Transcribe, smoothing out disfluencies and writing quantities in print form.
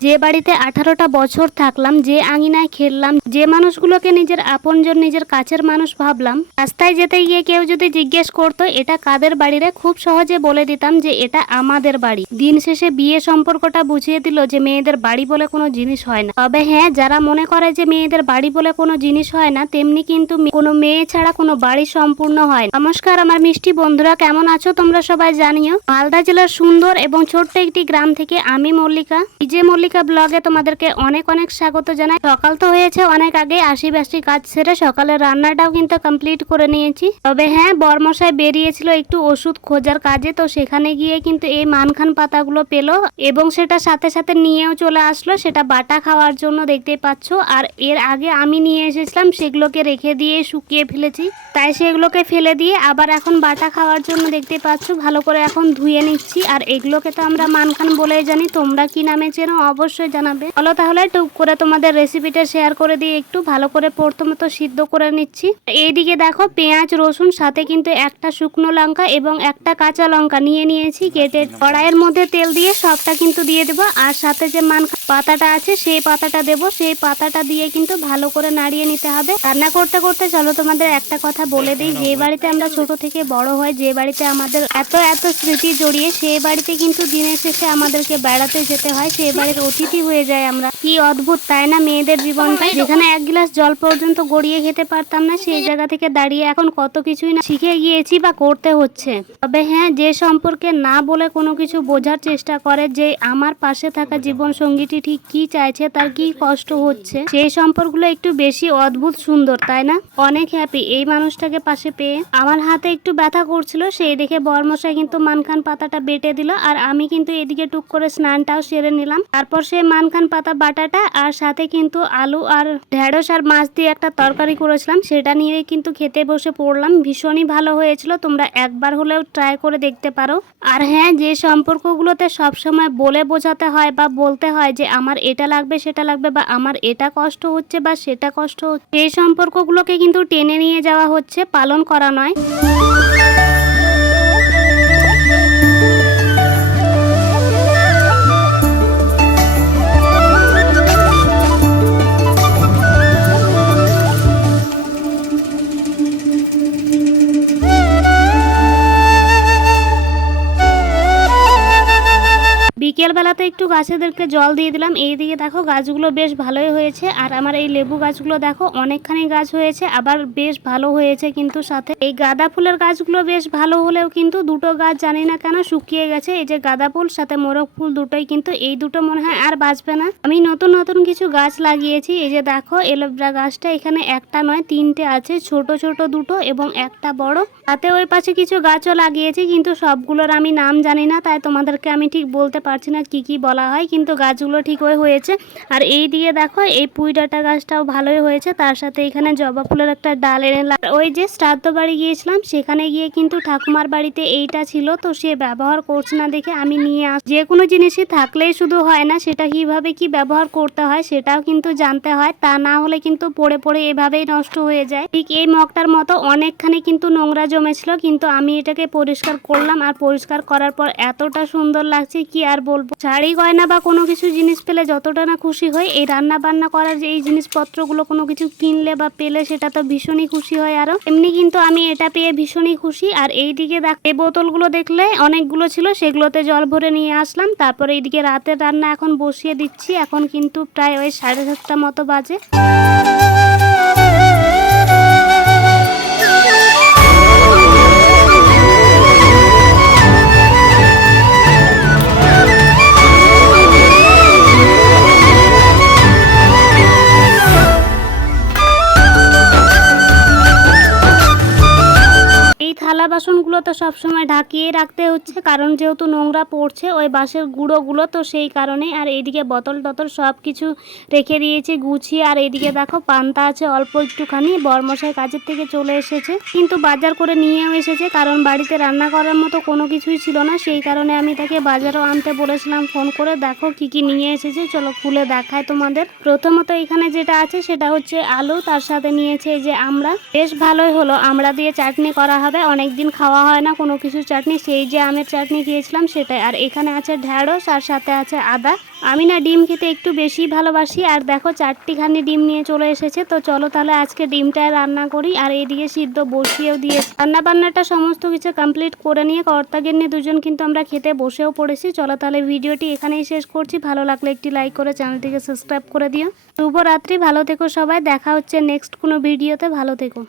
যে বাড়িতে 18টা বছর থাকলাম, যে আঙিনায় খেললাম, যে মানুষগুলোকে নিজের আপনজন, নিজের কাছের মানুষ ভাবলাম, রাস্তায় যেতে গিয়ে কেউ যদি জিজ্ঞেস করতো এটা কাদের বাড়ি রে, খুব সহজে বলে দিতাম যে এটা আমাদের বাড়ি। দিন শেষে বিয়ে সম্পর্কটা বুঝিয়ে দিল যে মেয়েদের বাড়ি বলে কোনো জিনিস হয় না। তবে হ্যাঁ, যারা মনে করে যে মেয়েদের বাড়ি বলে কোনো জিনিস হয় না, তেমনি কিন্তু কোনো মেয়ে ছাড়া কোনো বাড়ি সম্পূর্ণ হয় না। নমস্কার আমার মিষ্টি বন্ধুরা, কেমন আছো তোমরা সবাই জানিও। মালদা জেলার সুন্দর এবং ছোট্ট একটি গ্রাম থেকে আমি মল্লিকা, মল্লিকা ব্লগে তোমাদেরকে অনেক অনেক স্বাগত জানাই। সকাল তো হয়েছে অনেক আগে, আশি কাজ সেরে সকালের রান্নাটাও কিন্তু কমপ্লিট করে নিয়েছি। তবে হ্যাঁ, বরমশাই বেরিয়েছিল একটু ওষুধ খোঁজার কাজে, তো সেখানে গিয়ে কিন্তু এই মানখান পাতাগুলো পেলো এবং সেটা সাথে সাথে নিয়েও চলে আসলো, সেটা বাটা খাওয়ার জন্য দেখতেই পাচ্ছ। আর এর আগে আমি নিয়ে এসেছিলাম, সেগুলোকে রেখে দিয়ে শুকিয়ে ফেলেছি, তাই সেগুলোকে ফেলে দিয়ে আবার এখন বাটা খাওয়ার জন্য দেখতে পাচ্ছ ভালো করে এখন ধুয়ে নিচ্ছি। আর এগুলোকে তো আমরা মানখান বলেই জানি, তোমরা কি নামে চেনো অবশ্যই জানাবে। চলো তাহলে টুক করে তোমাদের রেসিপিটা শেয়ার করে দিয়ে একটু ভালো করে প্রথমে তো সিদ্ধ করে নিচ্ছি। এইদিকে দেখো পেঁয়াজ রসুন সাথে কিন্তু একটা শুকনো লঙ্কা এবং একটা কাঁচা লঙ্কা নিয়ে নিয়েছি কেটে। কড়াইয়ের মধ্যে তেল দিয়ে সবটা কিন্তু দিয়ে দেবো, আর সাথে যে পাতাটা আছে সেই পাতাটা দেব। সেই পাতাটা দিয়ে কিন্তু ভালো করে নাড়িয়ে নিতে হবে। রান্না করতে করতে চলো তোমাদের একটা কথা বলে দিই, যে বাড়িতে আমরা ছোট থেকে বড় হয়, যে বাড়িতে আমাদের এত এত স্মৃতি জড়িয়ে, সেই বাড়িতে কিন্তু দিনের শেষে আমাদেরকে বেড়াতে যেতে হয়, সেই বাড়ির অতিথি হয়ে যায় আমরা। কি অদ্ভুত তাই না মেয়েদের জীবনটা। যেখানে এক গ্লাস জল পর্যন্ত গড়িয়ে খেতে পারতাম না, সেই জায়গা থেকে দাঁড়িয়ে এখন কত কিছুই না শিখে গিয়েছি বা করতে হচ্ছে। তবে হ্যাঁ, যে সম্পর্কে না বলে কোনো কিছু বোঝার চেষ্টা করে যে আমার পাশে থাকা জীবন সঙ্গীটি ঠিক কি চাইছে, তার কি কষ্ট হচ্ছে, সেই সম্পর্কগুলো একটু বেশি অদ্ভুত সুন্দর তাই না। অনেক হ্যাপি এই মানুষটাকে পাশে পেয়ে। আমার হাতে একটু ব্যথা করছিল, সেই দেখে বরমশাই কিন্তু মানখান পাতাটা বেটে দিল, আর আমি কিন্তু এদিকে টুক করে স্নানটাও সেরে নিলাম। তারপর সেই মানখান পাতা বাটাটা আর সাথে কিন্তু আলু আর ঢেঁড়স আর মাছ দিয়ে একটা তরকারি করেছিলাম, সেটা নিয়ে কিন্তু খেতে বসে পড়লাম। ভীষণই ভালো হয়েছিল, তোমরা একবার হলেও ট্রাই করে দেখতে পারো। আর হ্যাঁ, যে সম্পর্কগুলোতে সবসময় বলে বোঝাতে হয় বা বলতে হয় যে আমার এটা লাগবে সেটা লাগবে, বা আমার এটা কষ্ট হচ্ছে বা সেটা কষ্ট হচ্ছে, এই সম্পর্কগুলোকে কিন্তু টেনে নিয়ে যাওয়া হচ্ছে, পালন করা নয়। বিকেল বেলাতে একটু গাছেদেরকে জল দিয়ে দিলাম। এইদিকে দেখো গাছগুলো বেশ ভালোই হয়েছে, আর আমার এই লেবু গাছগুলো দেখো অনেকখানি গাছ হয়েছে, আবার বেশ ভালো হয়েছে। কিন্তু সাথে এই গাঁদা ফুলের গাছগুলো বেশ ভালো হলেও কিন্তু দুটো গাছ জানি না কেন শুকিয়ে গেছে। এই যে গাঁদা ফুল সাথে মোরগ ফুল দুটোই, কিন্তু এই দুটো মনে হয় আর বাঁচবে না। আমি নতুন নতুন কিছু গাছ লাগিয়েছি। এই যে দেখো এলোভেরা গাছটা, এখানে একটা নয় তিনটে আছে, ছোট ছোট দুটো এবং একটা বড়। তাতে ওই পাশে কিছু গাছও লাগিয়েছি, কিন্তু সবগুলোর আমি নাম জানি না, তাই তোমাদেরকে আমি ঠিক বলতে পারছি না কি কি বলা হয়, কিন্তু গাছগুলো ঠিক হয়েছে। আর এই দিকে দেখো এই পুঁই ডাঁটা গাছটাও ভালোই হয়েছে, তার সাথে এখানে জবা ফুলের একটা ডাল এনে। ওই যে শ্রাদ্ধ বাড়ি গিয়েছিলাম, সেখানে গিয়ে কিন্তু ঠাকুমার বাড়িতে এইটা ছিল, তো সে ব্যবহার করছে না দেখে আমি নিয়ে যে কোনো জিনিসই থাকলেই শুধু হয় না, সেটা কিভাবে কি ব্যবহার করতে হয় সেটাও কিন্তু জানতে হয়, তা না হলে কিন্তু পড়ে পড়ে এভাবেই নষ্ট হয়ে যায়। ঠিক এই মগটার মতো অনেকখানি কিন্তু নোংরা জমেছিল, কিন্তু আমি এটাকে পরিষ্কার করলাম, আর পরিষ্কার করার পর এতটা সুন্দর লাগছে কি আর বলবো। শাড়ি গয়না বা কোনো কিছু জিনিস পেলে যতটা না খুশি হয়, এই রান্না বান্না করার যে এই জিনিসপত্রগুলো কোনো কিছু কিনলে বা পেলে সেটা তো ভীষণই খুশি হয়। আরো এমনি কিন্তু আমি এটা পেয়ে ভীষণই খুশি। আর এইদিকে দেখ এই বোতলগুলো দেখলে অনেকগুলো ছিল, সেগুলোতে জল ভরে নিয়ে আসলাম। তারপরে এইদিকে রাতের রান্না এখন বসিয়ে দিচ্ছি। এখন কিন্তু প্রায় ওই 7:30টা মতো বাজে। থালা বাসনগুলো তো সবসময় ঢাকিয়ে রাখতে হচ্ছে, কারণ যেহেতু নোংরা পড়ছে ওই বাঁশের গুঁড়োগুলো, তো সেই কারণে। আর এইদিকে বোতল টতল সব কিছু রেখে দিয়েছি গুছিয়ে। আর এইদিকে দেখো পান্তা আছে অল্প একটুখানি, বরমশাই কাজের থেকে চলে এসেছে, কিন্তু বাজার করে নিয়েও এসেছে, কারণ বাড়িতে রান্না করার মতো কোনো কিছুই ছিল না, সেই কারণে আমি তাকে বাজারও আনতে বলেছিলাম ফোন করে। দেখো কি কি নিয়ে এসেছে, চলো খুলে দেখায় তোমাদের। প্রথমত এখানে যেটা আছে সেটা হচ্ছে আলু, তার সাথে নিয়েছে এই যে আমড়া, বেশ ভালোই হলো, আমড়া দিয়ে চাটনি করা হবে। অনেকদিন দিন খাওয়া হয় না কোনো কিছু চাটনি, সেই যে আমের চাটনি খেয়েছিলাম সেটাই। আর এখানে আছে ঢ্যাঁড়স আর সাথে আছে আদা। আমি না ডিম খেতে একটু বেশি ভালোবাসি। আর দেখো 4টিখানি ডিম নিয়ে চলে এসেছে। তো চলো তাহলে আজকে ডিমটাই রান্না করি। আর এদিকে সিদ্ধ বসিয়েও দিয়েছি। রান্না বান্নাটা সমস্ত কিছু কমপ্লিট করে নিয়ে কর্তাগিন্নি দুজন কিন্তু আমরা খেতে বসেও পড়েছি। চলো তাহলে ভিডিওটি এখানেই শেষ করছি। ভালো লাগলে একটি লাইক করে চ্যানেলটিকে সাবস্ক্রাইব করে দিও। শুভরাত্রি, ভালো থেকো সবাই, দেখা হচ্ছে নেক্সট কোনো ভিডিওতে, ভালো থেকো।